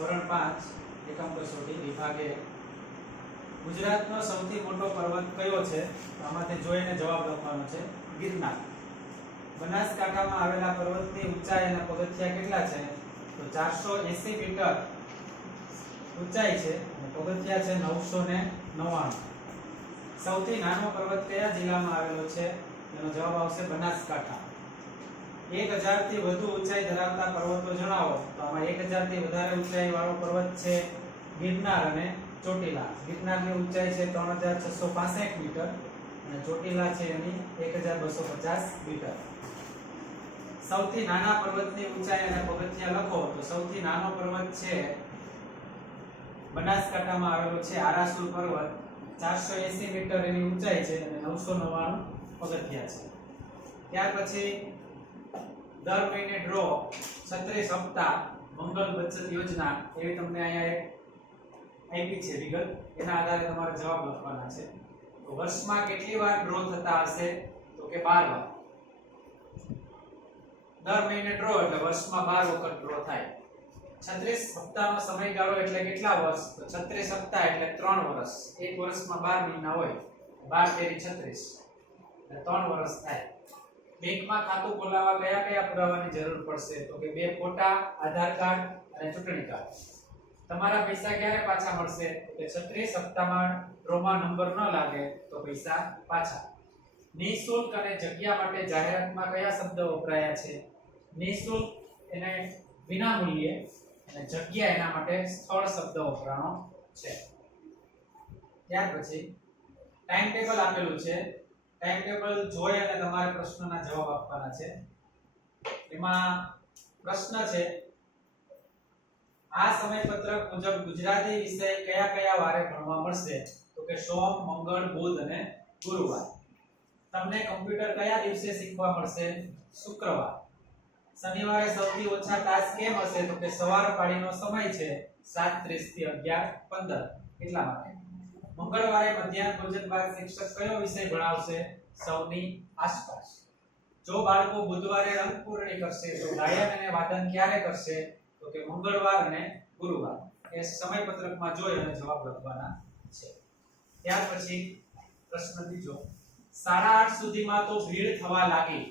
ધોરણ 5 એકમ કસોટી વિભાગે ગુજરાતનો સૌથી મોટો પર્વત કયો છે? તો આમાંથી જોઈને જવાબ લખવાનો છે. ગિરનાર. બનાસકાંઠામાં આવેલા પર્વતની ઊંચાઈ અને પગથિયા કેટલા છે? તો 480 મીટર ઊંચાઈ છે અને પગથિયા છે 999. સૌથી નાનો પર્વત કયા જિલ્લામાં આવેલો છે? એનો જવાબ આવશે બનાસકાંઠા. 1000 થી વધુ ઊંચાઈ ધરાવતા પર્વતો જણાવો. તો આમાં 1000 થી વધારે ઊંચાઈ વાળો પર્વત છે ગિરનાર અને ચોટીલા. ગિરનારની ઊંચાઈ છે 3665 મીટર અને ચોટીલા છે એની 1250 મીટર. સૌથી નાના પર્વતની ઊંચાઈ અને પગથિયા લખો. તો સૌથી નાનો પર્વત છે બનાસકાંઠામાં આવેલો છે આરાસુર પર્વત. 480 મીટર એની ઊંચાઈ છે અને 999 પગથિયા છે. ત્યાર પછી દર મહિને ડ્રો, છત્રી સપ્તાહ, મંગળ બચત યોજના એવી તમને અહીંયા એક આપી છે વિગત. એના આધારે તમારે જવાબ લખવાના છે. તો વર્ષમાં કેટલી વાર ડ્રો થતા હશે? તો કે 12 વાર. દર મહિને ડ્રો એટલે વર્ષમાં 12 વખત ડ્રો થાય. 36 સપ્તાહનો સમયગાળો એટલે કેટલા વર્ષ? તો 36 સપ્તાહ એટલે 3 વર્ષ. એક વર્ષમાં 12 મહિના હોય. 12 તેરી 36 એટલે 3 વર્ષ થાય. બેંકમાં ખાતું ખોલાવવા કયા કયા પુરાવાની જરૂર પડશે? તો કે 2 ફોટા, આધાર કાર્ડ અને ચૂંટણી કાર્ડ. તમારા પૈસા ક્યારે પાછા મળશે? તો કે 36 સપ્તાહમાં ડ્રોમાં નંબર ન લાગે તો પૈસા પાછા. નિઃશુલ્ક અને જગ્યા માટે જાહેરાતમાં કયા શબ્દો વપરાયા છે? નિઃશુલ્ક એને વિનામૂલ્યે અને જગ્યા એના માટે સ્થળ શબ્દ વપરાણો છે. ત્યાર પછી ટાઈમ ટેબલ આપેલું છે. ટાઈમ ટેબલ જોઈ અને તમારે પ્રશ્નના જવાબ આપવાના છે. એમાં પ્રશ્ન છે આ સમયપત્રક મુજબ ગુજરાતી વિષય કયા કયા વારે ભણવા મળશે? તો કે સોમ, મંગળ, બુધ અને ગુરુવાર. તમને કમ્પ્યુટર કયા દિવસે શીખવા મળશે? શુક્રવાર. શનિવારે સૌથી ઓછા તાસ કેમ હશે? તો કે સવાર પાળીનો સમય છે 7:30 થી 11:15 એટલા માટે. મંગળવારે મધ્યાહન ભોજન બાદ શિક્ષક કયો વિષય ભણાવશે? સૌની આસપાસ. જો બાળકો બુધવારે રંગ પૂર્ણી કરશે તો ગાયન અને વાદન ક્યારે કરશે? તો કે મંગળવાર અને ગુરુવાર. એ સમયપત્રકમાં જોઈ અને જવાબ લખવાના છે. ત્યાર પછી પ્રશ્ન બીજો, 8:30 સુધીમાં તો ભીડ થવા લાગી.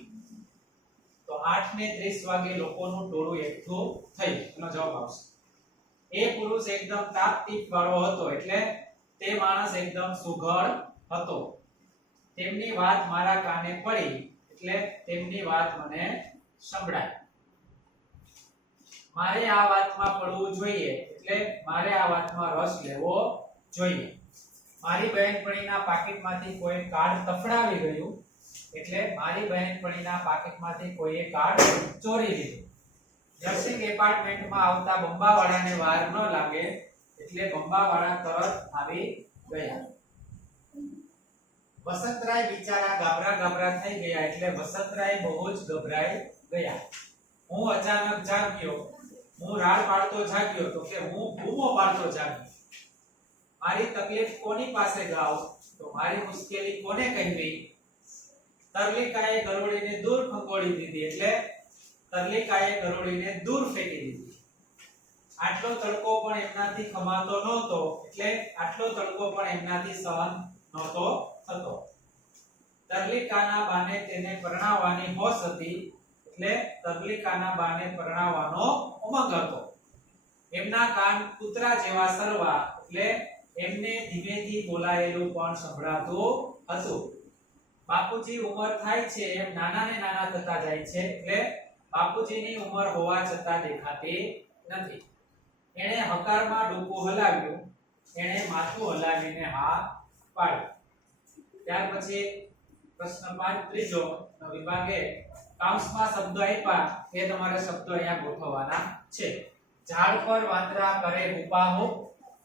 તો 8:30 વાગે લોકોનું ટોળું એકઠું થયું. એનો જવાબ આવશે એ પુરુષ એકદમ તાપતીપ વાળો હતો એટલે તે માણસ એકદમ સુઘડ હતો. તેમની વાત મારા કાને પડી એટલે તેમની વાત મને સંભળાઈ. મારે આ વાતમાં પડવું જોઈએ એટલે મારે આ વાતમાં રસ લેવો જોઈએ. મારી બહેનપણીના પાકીટમાંથી કોઈ કાર્ડ તફડાવી ગયું એટલે મારી બહેનપણીના પાકીટમાંથી કોઈએ કાર્ડ ચોરી લીધું. નર્સિંગ એપાર્ટમેન્ટમાં આવતા બંબાવાળાને વાર ન લાગે એટલે બંબાવાળા તરત આવી ગયા. વસંતરાય બિચારા ગાભરા થઈ ગયા એટલે વસંતરાય બહુ જ ગભરાઈ ગયા. હું અચાનક જાગ્યો, હું રાડ પાડતો જાગ્યો તો કે હું બૂમો પાડતો જાગ્યો. મારી તકલીફ કોની પાસે ગાવ? તો મારી મુશ્કેલી કોને કહેવી? તરલિકાએ ગરોળીને દૂર ફંગોળી દીધી એટલે તરલિકાએ ગરોળીને દૂર ફેંકી દીધી. આટલો તડકો પણ એમનાથી ખમાતો નહોતો એટલે આટલો તડકો પણ એમનાથી સહન નહોતો થતો. તરલિકાના બાને તેને પરણાવવાની હોશ હતી એટલે તરલિકાના બાને પરણાવવાનો ઉમંગ હતો. એમના કાન કૂતરા જેવા સરવા એટલે એમને ધીમેથી બોલાયેલું પણ સંભળાતું હતું. બાપુજી ઉંમર થાય છે એમ નાના ને નાના થતા જાય છે એટલે બાપુજીની ઉંમર હોવા છતાં દેખાતી નથી. એણે હકારમાં ડોકું હલાવ્યું, એણે માથું હલાવીને હા પાડ્યું. ત્યાર પછી પ્રશ્ન 5 ત્રીજો વિભાગે કૌંસમાં શબ્દ આપ્યા એ તમારે શબ્દો અહીંયા ગોઠવવાના છે. ઝાડ પર વાંદરા કરે હુપાહુપ,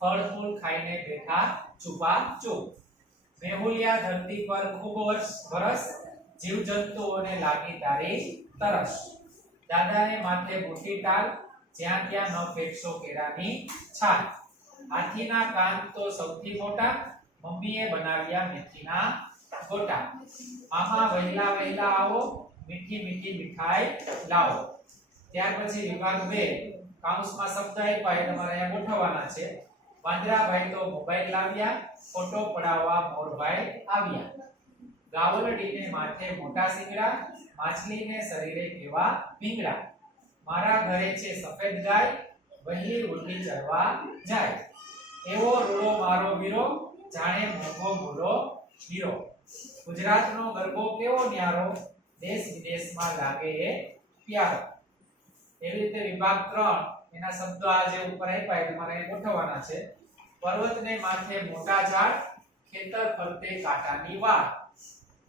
ફળ ફૂલ ખાઈને બેઠા ચૂપા ચૂપ. મેહુલિયા ધરતી પર ખૂબ વરસ, જીવજંતુઓને લાગી તારી તરસ. દાદાને માથે બુટી ટાલ, જ્યાં ત્યાં ન ફેંકશો કેળાની છાલ. હાથીના કાન તો સૌથી મોટા, મમ્મીએ બનાવ્યા મેથીના ગોટા. મામા વહેલા વહેલા આવો, મીઠી મીઠી મીઠાઈ લાવો. ત્યાર પછી વિભાગ 2 કૌંસમાં શબ્દ આપ્યા એ તમારે અહીંયા ગોઠવવાના છે. વાંદરાભાઈ તો મોબાઈલ લાવ્યા, ફોટો પડાવવા મોરભાઈ આવ્યા. ગાવલડીને માથે મોટા શીંગડા, માછલીને શરીરે કેવા પીંગડા. મારા ઘરે છે સફેદ ગાય, વહેલી રોટલી ચડવા જાય. એવો રૂડો મારો વીરો, જાણે મોંઘો મૂલો હીરો. ગુજરાતનો ગરબો કેવો ન્યારો, દેશ વિદેશમાં લાગે એ પ્યારો. એવી રીતે વિભાગ 3 એના શબ્દો આ જે ઉપર આપ્યા એ તમારે ગોઠવવાના છે. પર્વતને માથે મોટા ઝાડ, ખેતર ફરતે કાંટાની વાડ.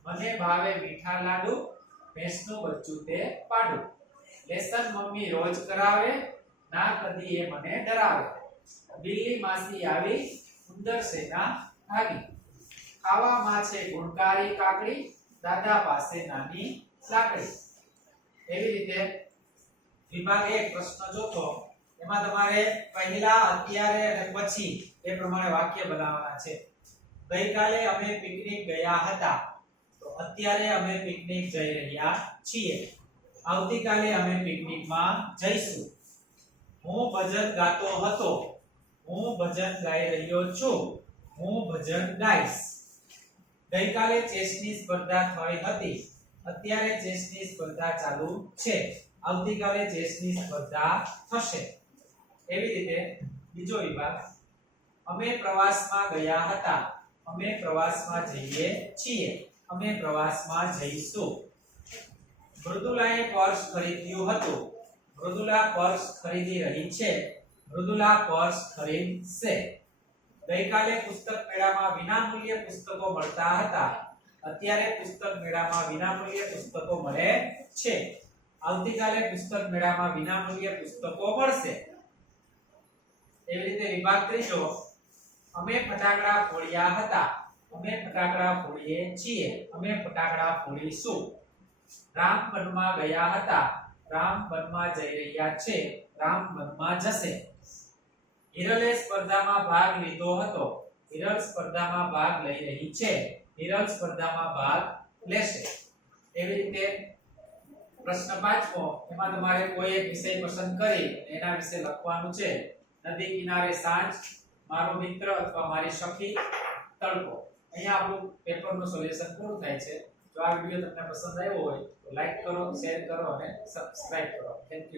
મને ભાવે મીઠા લાડુ, ભેંસનું બચ્ચું તે પાડું. લેસન મમ્મી રોજ કરાવે, ના કદી એ મને ડરાવે. બિલ્લી માસી આવી, ઉંદર સેના ભાગી. ખાવામાં છે ગુણકારી કાકડી, દાદા પાસે નાની લાકડી. એવી રીતે વિભાગ 1 પ્રશ્ન જોતો એમાં તમારે પહેલા, અત્યારે અને પછી એ પ્રમાણે વાક્ય બનાવવાના છે. ગઈકાલે અમે પિકનિક ગયા હતા, તો અત્યારે અમે પિકનિક જઈ રહ્યા છીએ. આવતીકાલે અમે પિકનિકમાં જઈશું. હું ભજન ગાતો હતો, હું ભજન ગાઈ રહ્યો છું, હું ભજન ગાઈશ. ગઈકાલે ચેસની સ્પર્ધા થઈ હતી, અત્યારે ચેસની સ્પર્ધા ચાલુ છે. આવતીકાલે ચેસની સ્પર્ધા થશે. એવી રીતે બીજો વિભાગ, અમે પ્રવાસમાં ગયા હતા, અમે પ્રવાસમાં જઈએ છીએ, અમે પ્રવાસમાં જઈશું. મૃદુલાએ પર્સ ખરીદ્યું હતું, મૃદુલા પર્સ ખરીદી રહી છે, મૃદુલા પર્સ ખરીદશે. ગઈકાલે પુસ્તક મેળામાં વિનામૂલ્યે પુસ્તકો મળતા હતા, અત્યારે પુસ્તક મેળામાં વિનામૂલ્યે પુસ્તકો મળે છે. આવતીકાલે પુસ્તક મેળામાં વિનામૂલ્યે પુસ્તકો મળશે. એવી રીતે વિભાગ 3 અમે ફટાકડા ફોડ્યા હતા, અમે ફટાકડા ફોડીએ છીએ, અમે ફટાકડા ફોડીશું. રામ વનમાં ગયા હતા, રામ વનમાં જઈ રહ્યા છે, રામ વનમાં જશે. હિરલે સ્પર્ધામાં ભાગ લીધો હતો, હિરલ સ્પર્ધામાં ભાગ લઈ રહી છે, હિરલ સ્પર્ધામાં ભાગ લેશે. એવી રીતે પ્રશ્ન 5મો એમાં તમારે કોઈ એક વિષય પસંદ કરી એના વિશે લખવાનું છે. નદી કિનારે સાંજ, મારો મિત્ર અથવા મારી સખી, તડકો. અહીંયા આપણું પેપરનું સોલ્યુશન પૂરું થાય છે. જો આ વિડિયો તમને પસંદ આવ્યો હોય તો લાઈક કરો, શેર કરો અને સબસ્ક્રાઇબ કરો. Thank you.